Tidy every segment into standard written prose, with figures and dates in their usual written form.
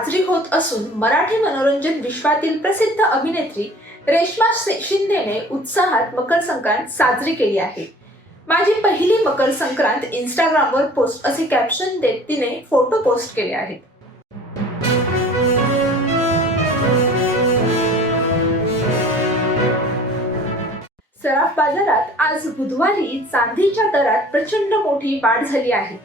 साजरी होत असून मराठी मनोरंजन विश्वातील प्रसिद्ध अभिनेत्री रेश्मा शिंदेने उत्साहात मकर संक्रांत साजरी केली आहे। माझी पहिली मकर संक्रांत इंस्टाग्रामवर पोस्ट असे कॅप्शन देत तिने फोटो पोस्ट केले आहेत। सराफ बाजारात आज बुधवारी चांदीच्या दरात प्रचंड मोठी वाढ झाली आहे,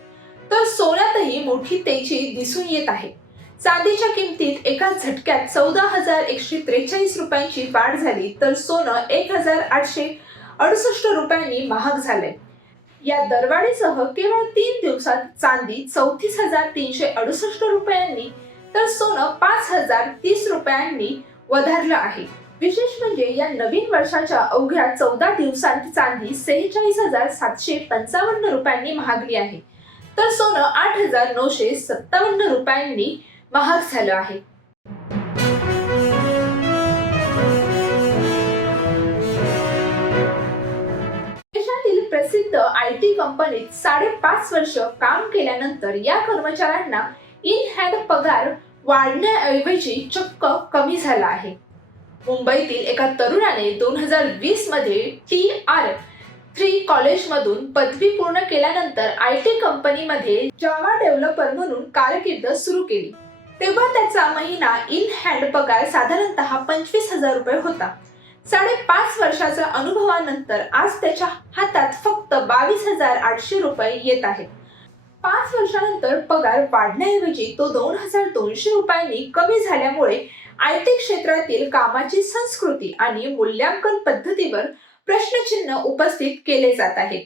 तर सोन्यातही मोठी तेजी दिसून येत आहे। चांदीच्या किमतीत एका झटक्यात 14,143 रुपयांची वाढ झाली, तर सोनं 1,868 रुपयांनी महाग झाले। या दरवाढीसह केवळ 3 दिवसात चांदी 34,368 रुपयांनी तर सोनं 5,030 रुपयांनी वधारलं आहे। विशेष म्हणजे या नवीन वर्षाच्या अवघ्या 14 दिवसांत चांदी 46,755 रुपयांनी महागली आहे, तर सोनं 8,957 रुपयांनी महाग झालं आहे। देशातील प्रसिद्ध IT कंपनीत 5.5 वर्ष काम केल्यानंतर या कर्मचाऱ्यांना इन हँड पगार वाढण्याऐवजी चक्क कमी झाला आहे। मुंबईतील एका तरुणाने 2020 मध्ये TR3 कॉलेजमधून पदवी पूर्ण केल्यानंतर IT कंपनीमध्ये जावा डेव्हलपर म्हणून कारकीर्द सुरू केली। तेव्हा त्याचा महिना इन हँड पगार साधारणतः 25,000 रुपये होता। 5.5 वर्षाच्या अनुभवानंतर आज त्याच्या हातात फक्त 22,800 रुपये येत आहेत। 5 वर्षानंतर पगार वाढण्याऐवजी तो 2,200 रुपयांनी कमी झाल्यामुळे IT क्षेत्रातील कामाची संस्कृती आणि मूल्यांकन पद्धतीवर प्रश्नचिन्ह उपस्थित केले जात आहेत।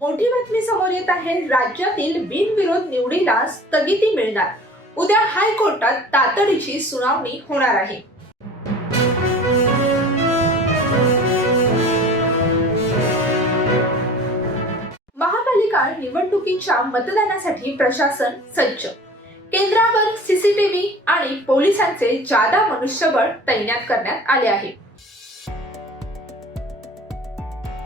मोठी बातमी समोर येत आहे। राज्यातील बिनविरोध निवडीला स्थगिती मिळणार, उद्या हायकोर्टात तातडीची सुनावणी होणार आहे। महापालिका निवडणुकीच्या मतदानासाठी प्रशासन सज्ज। केंद्रावर CCTV आणि पोलिसांचे जादा मनुष्यबळ तैनात करण्यात आले आहे।